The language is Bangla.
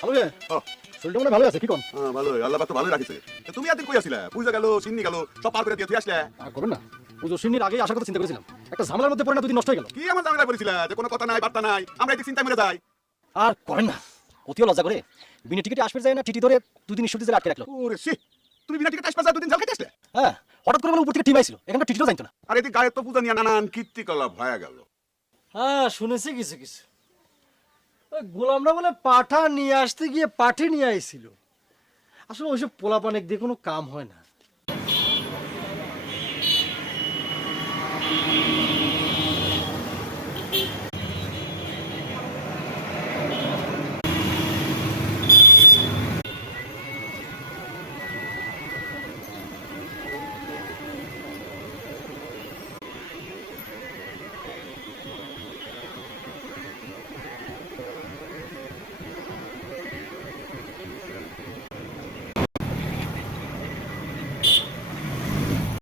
হ্যালো রে, শরীরটা মনে হয় ভালো আছে, কি কোন? হ্যাঁ ভালো, আল্লাহ পাক তো ভালোই রাখিছে। তুমি এতদিন কই আছিলা? পূজা গেল, সিন্নি গেল, সব পার করে দিয়ে তুই আসলে। আর করবেন না, পুজো সিন্নির আগেই আসার কথা চিন্তা করেছিলাম। একটা ঝামেলার মধ্যে পড়ে না দুদিন নষ্ট হয়ে গেল। কি এমন ঝামেলা করেছিলা যে কোনো কথা নাই, বার্তা নাই, আমরা এই চিন্তায় মরে যাই। আর করেন না, অতিও লজ্জা করে বিনা টিকিটে আসবে যায় না, টিটি ধরে দুদিন ঈশ্বর জেলে আটকে রাখলো। ওরে সি, তুমি বিনা টিকিটে আসবা, দুদিন ঝাল খাইতে আসলে। হ্যাঁ, হঠাৎ করে বলে উপর থেকে টিম আইছিল, এখানটা টিটিও জানতো না। আর এদিকে গায়ের তো পূজা নিয়ে নানান কীর্তিকলাপ হয়ে গেল। হ্যাঁ শুনেছি কিছু কিছু। ওই গোলামরা বলে পাঠা নিয়ে আসতে গিয়ে পাঠে নিয়ে আইছিল। আসলে ওইসব পোলাপানেক দিয়ে কোনো কাম হয় না।